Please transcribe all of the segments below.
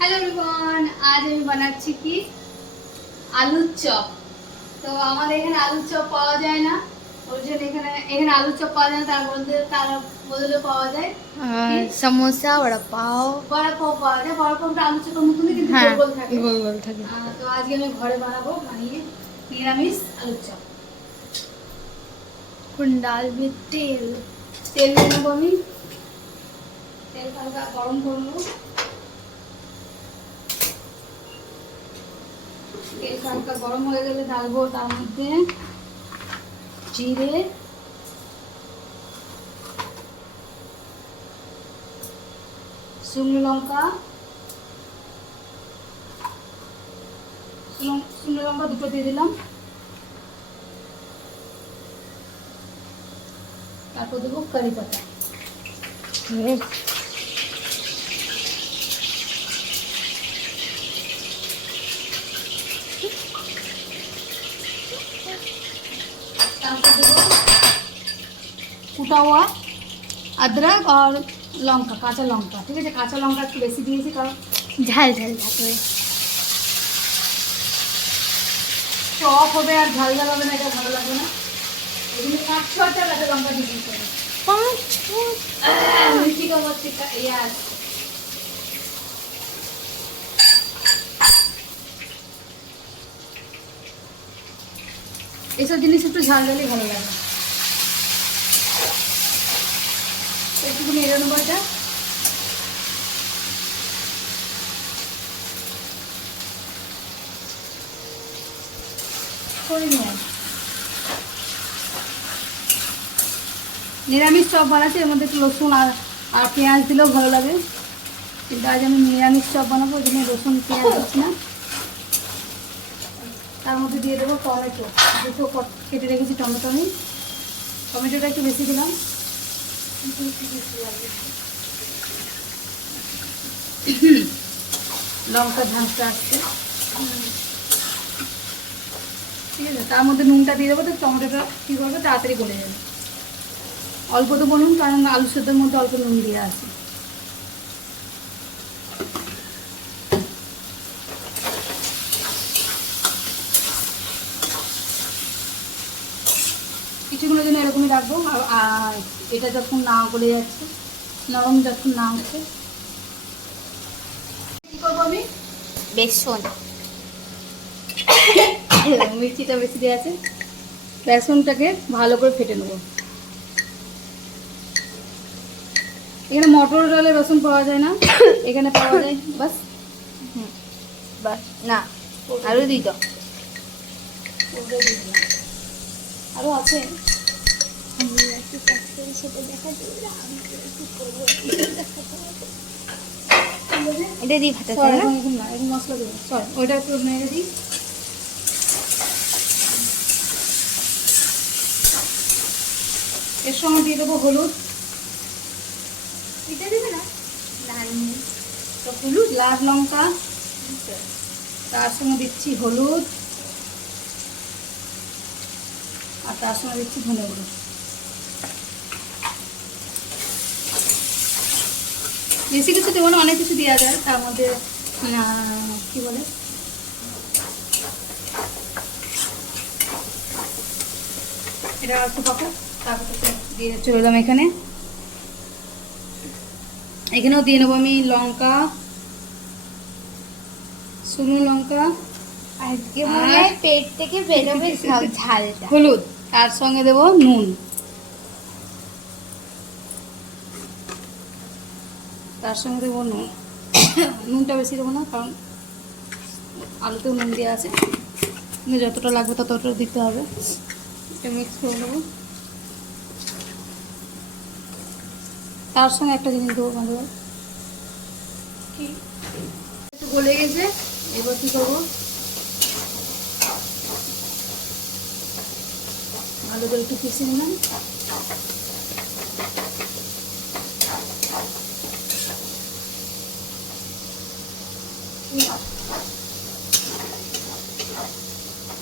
Hello everyone, आज আমি বানাচ্ছি কি আলুর চপ। তো আমাদের এখানে আলুর চপ পাওয়া যায় না, ওর জন্য এখানে আলুর চপ পাওয়া যায় না, তার বদলে পাওয়া যায় समोसा वड़ा पाव। বড়া পাও পাওয়া যায়। বড়া পাওটা আলুর চপের মতনই কিন্তু হ্যাঁ, গোল গোল থাকে। গোল গোল থাকে। তো আজকে আমি ঘরে বানাবো, বানিয়ে নিরামিষ আলুর চপ। कुंडाल में तेल। তেল নিয়ে নেবো আমি, তেল হালকা গরম করবো। তেল হালকা গরম হয়ে গেলে ঢালবো তার মধ্যে জিরে, শুকনো লঙ্কা, শুকনো লঙ্কা দুটো দিয়ে দিলাম। তারপর দেবো কারি পাতা। তারপর দেবো কুটা हुआ अदरक और लंका, কাঁচা লঙ্কা। ঠিক আছে, কাঁচা লঙ্কা একটু বেশি দিয়েছি কারণ ঝাল ঝাল থাকবে। চপ হবে আর ঝাল ঝাল হবে না, এটা ভালো লাগবে না। এই জন্য 5-6টা কাঁচা লঙ্কা দিয়ে দিতে হবে। 5 মিষ্টি কম হচ্ছে ইয়াস। এসব জিনিস একটু ঝাল ঝালই ভালো লাগে। একটুখানি এড়ে নেবো এটা। নিরামিষ চপ বানাচ্ছি, এর মধ্যে একটু রসুন আর পেঁয়াজ দিলেও ভালো লাগে, কিন্তু আজ আমি নিরামিষ চপ বানাবো, ওই জন্য রসুন পেঁয়াজ দিচ্ছি না। তার মধ্যে দিয়ে দেবো টমেটো, দুটো কেটে রেখেছি টমেটো। আমি টমেটোটা একটু বেশি দিলাম, লঙ্কা ঝাঁসটা আসছে। ঠিক আছে, তার মধ্যে নুনটা দিয়ে দেবো, তো টমেটোটা কী করবে তাড়াতাড়ি গলে যাবে। অল্প তো বলুন, কারণ আলু সেদ্ধের মধ্যে অল্প নুন দিয়ে আছে। কিছুগুলোর জন্য এরকমই রাখবো। আর এটা যখন না গলে যাচ্ছে, নরম যখন না হচ্ছে, কী করবো আমি, বেসন। মিষ্টিটা বেশি দেওয়া আছে, বেসনটাকে ভালো করে ফেটে নেবো। এখানে মটর ডালের বেসন পাওয়া যায় না, এখানে পাওয়া যায় বাস। বাস না, আরো দিই তো। আরও আছে। এটা দিই ভাতে সরি, এখন না, এখন মশলা দেবো। সরি, ওইটা একটু নেড়ে দিই। এর সঙ্গে দিয়ে দেবো হলুদ। এটা দিবে না, লাল তো হলুদ, লাল লঙ্কা, তার সঙ্গে দিচ্ছি হলুদ, আর তার সঙ্গে দিচ্ছি ধনে গুঁড়ো। বেশি কিছু দেবো না, অনেক কিছু দেওয়া যায় তার মধ্যে। কি বলে, এটা একটু পাকা। তারপর দিয়ে চলে এলাম এখানেও দিয়ে নেবো আমি লঙ্কা, শুকনো লঙ্কা, আজকে মনে হয় পেট থেকে বেরোবে সব ঝালটা। হলুদ, তার সঙ্গে দেবো নুন। তার সঙ্গে দেবো নুন। নুনটা বেশি দেবো না, কারণ আলুতেও নুন দেওয়া আছে, কিন্তু যতটা লাগবে ততটা দিতে হবে। এটা মিক্স করে নেবো। তার সঙ্গে একটা জিনিস দেবো বন্ধুরা, একটু গলে গেছে। এবার কী করবো, ভালো করে একটু পিষে নিলাম।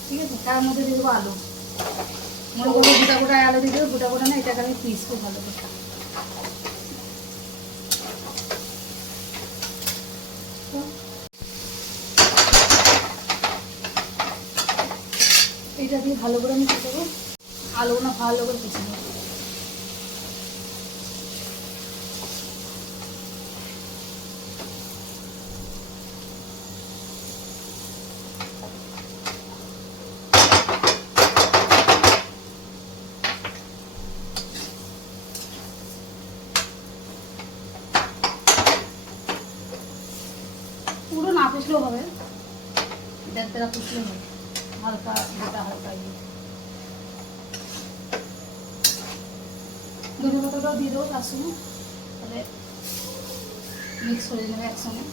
ঠিক আছে, তার মধ্যে দিয়ে দেবো আলু। মনে করবো গোটা গোটা আলু দিয়ে দেবো, গোটা গোটা না, এটাকে আমি পিসবো ভালো করে। তো বটিটা দিয়ে ভালো করে আমি কেটে দেবো, আলুগুলো ভালো করে কেটে নেবো। পুরো না পিসলেও হবে, দেড় পিসলেও হবে, হালকা গোটা হালকা দিয়ে ধনে পাতাটাও দিয়ে দেবো তার সঙ্গে, তাহলে মিক্স করে নেবে একসঙ্গে।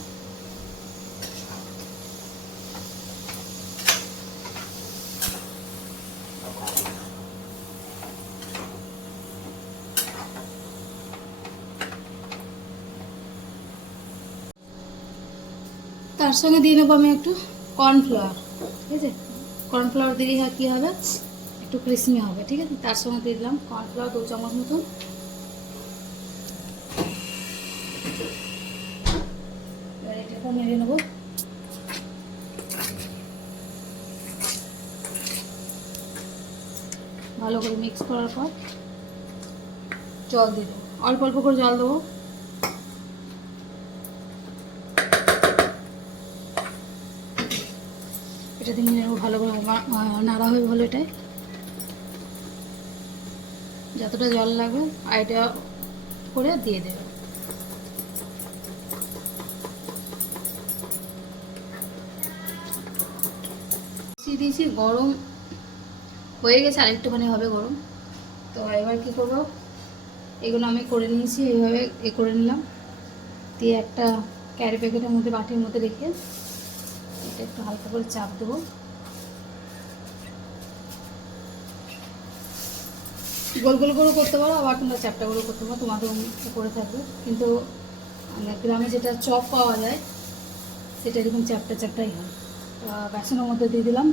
তার সঙ্গে দিয়ে নেবো আমি একটু কর্নফ্লাওয়ার, ঠিক আছে? কর্নফ্লাওয়ার দিলেই কী হবে, একটু ক্রিসমি হবে, ঠিক আছে? তার সঙ্গে দিয়ে দিলাম কর্নফ্লাওয়ার 2 চামচ মতন। এবার এটাকে মেরে নেবো। ভালো করে মিক্স করার পর জল দিয়ে দেবো, অল্প অল্প করে জল দেবো। এটা দিয়ে নিয়ে নেবো, ভালো করে নাড়া হবে ভালো। এটাই যতটা জল লাগবে আইডিয়া করে দিয়ে দেবে। দিয়েছি, গরম হয়ে গেছে, আরেকটুখানি হবে গরম। তো এবার কী করবো, এগুলো আমি করে নিয়েছি, এইভাবে করে নিলাম, দিয়ে একটা ক্যারি প্যাকেটের মধ্যে বাটির মধ্যে রেখে এটা একটু হালকা করে চাপ দেবো। গোল গোল করে করতে পারো, আবার তোমরা চ্যাপটা করে করতে পারো, তোমাদের করে থাকবে। কিন্তু গ্রামে যেটা চপ পাওয়া যায় সেটা এরকম চ্যাপটা চ্যাপটাই হয়। বেসনের মধ্যে দিয়ে দিলাম,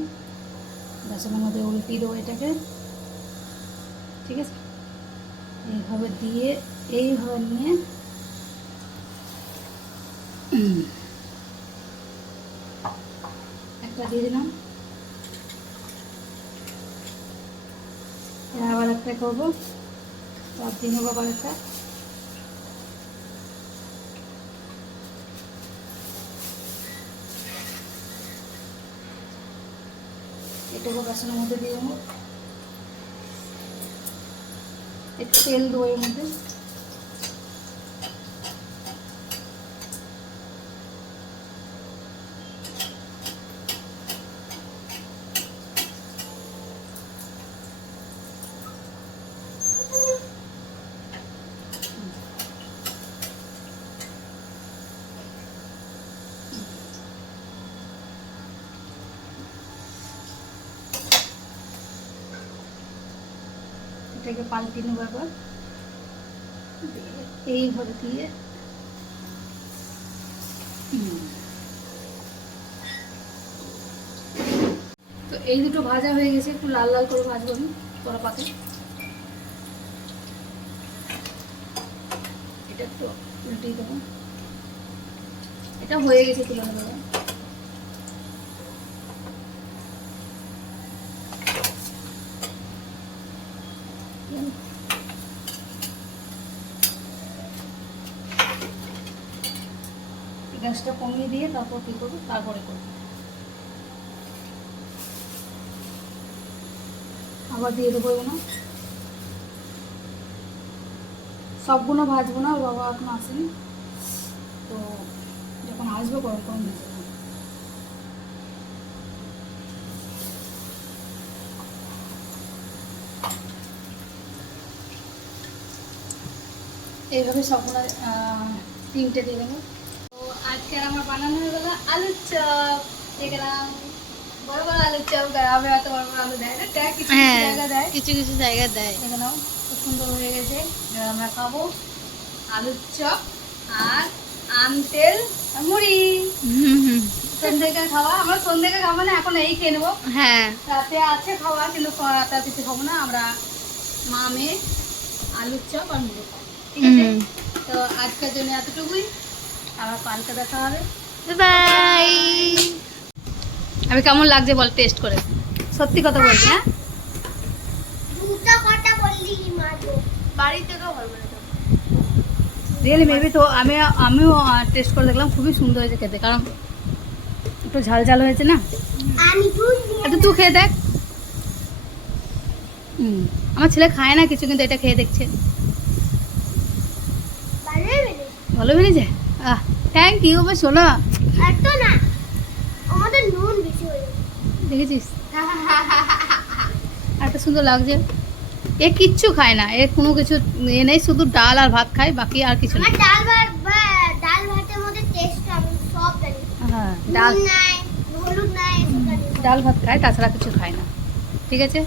বেসনের মধ্যে উল্টিয়ে দেবো এটাকে, ঠিক আছে? এইভাবে দিয়ে এইভাবে নিয়ে একটা দিয়ে দিলাম, আবার একটা করবো, চাপ দিয়ে নেবো আবার একটা। এটাকে বেসনের মধ্যে দিয়ে দেবো, একটু তেল দেবো এর মধ্যে। এটাকে পাল্টে নেবো একবার, এইভাবে দিয়ে তো এই দুটো ভাজা হয়ে গেছে, একটু লাল লাল করে ভাজবো আমি কড়া পাতে। এটা একটু উল্টিয়ে দেবো, এটা হয়ে গেছে, তুলে নেবো। গ্যাসটা কমিয়ে দিয়ে তারপর কী করবো, তারপরে করবো। আবার দিয়ে দেবো এগুলো, সবগুলো ভাজবো না, ওর বাবা এখন আসেনি, তো যখন আসবে গরম গরম ভেজে দেবো। এইভাবে সবগুলো 3টে দিয়ে দেবো। তো আজকে আমার বানানো হয়ে গেল আলুর চপ। দেখলাম বড় বড় আলুর চপ, গ্রামে এত বড় বড় আলু দেয় না, কিছু জায়গা দেয়, কিছু কিছু জায়গা দেয়। দেখলাম খুব সুন্দর হয়ে গেছে। এবার আমরা খাবো আলুর চপ আর আম তেল আর মুড়ি। সন্ধ্যেকে খাওয়া, আমরা সন্ধ্যেকে খাবো না, এখন এই খেয়ে নেবো। হ্যাঁ, রাতে আছে খাওয়া, কিন্তু রাতে কিছু খাবো না, আমরা মা মেয়ে আলুর চপ আর মুড়ি খাবো, ঠিক আছে? তো আজকের জন্য এতটুকুই, আবার কালকে দেখা হবে। বাই। আমি কেমন লাগছে বল টেস্ট করে। সত্যি কথা বলছি, হ্যাঁ দুটো কথা বললি মারবো। বাড়ি থেকেও ভালো বানাতে হবে। রিয়েলি মেবি তো আমিও টেস্ট করে দেখলাম, খুবই সুন্দর হয়েছে খেতে, কারণ একটু ঝাল ঝাল হয়েছে না। আমি দুধ একটু তুই খেয়ে দেখ। আমার ছেলে খায় না কিছু, কিন্তু এটা খেয়ে দেখছে, ভালো বেরিয়েছে। ভালো বেরিয়েছে। থ্যাংক ইউ আমার সোনা। এত না, আমাদের নুন বেশি হয়ে যাবে। দেখেছিস আর একটা সুন্দর লাগছে। এ কিচ্ছু খায় না, এ কোনো কিছু এ নেই, শুধু ডাল আর ভাত খায়, বাকি আর কিছু আমার নেই। ডাল ভাতের মধ্যে টেস্ট আমি সব জানি। হ্যাঁ ডাল নুন নাই, হলুদ নাই, এসব জানি। ডাল ভাত খায়, তাছাড়া কিছু খায় না। ঠিক আছে।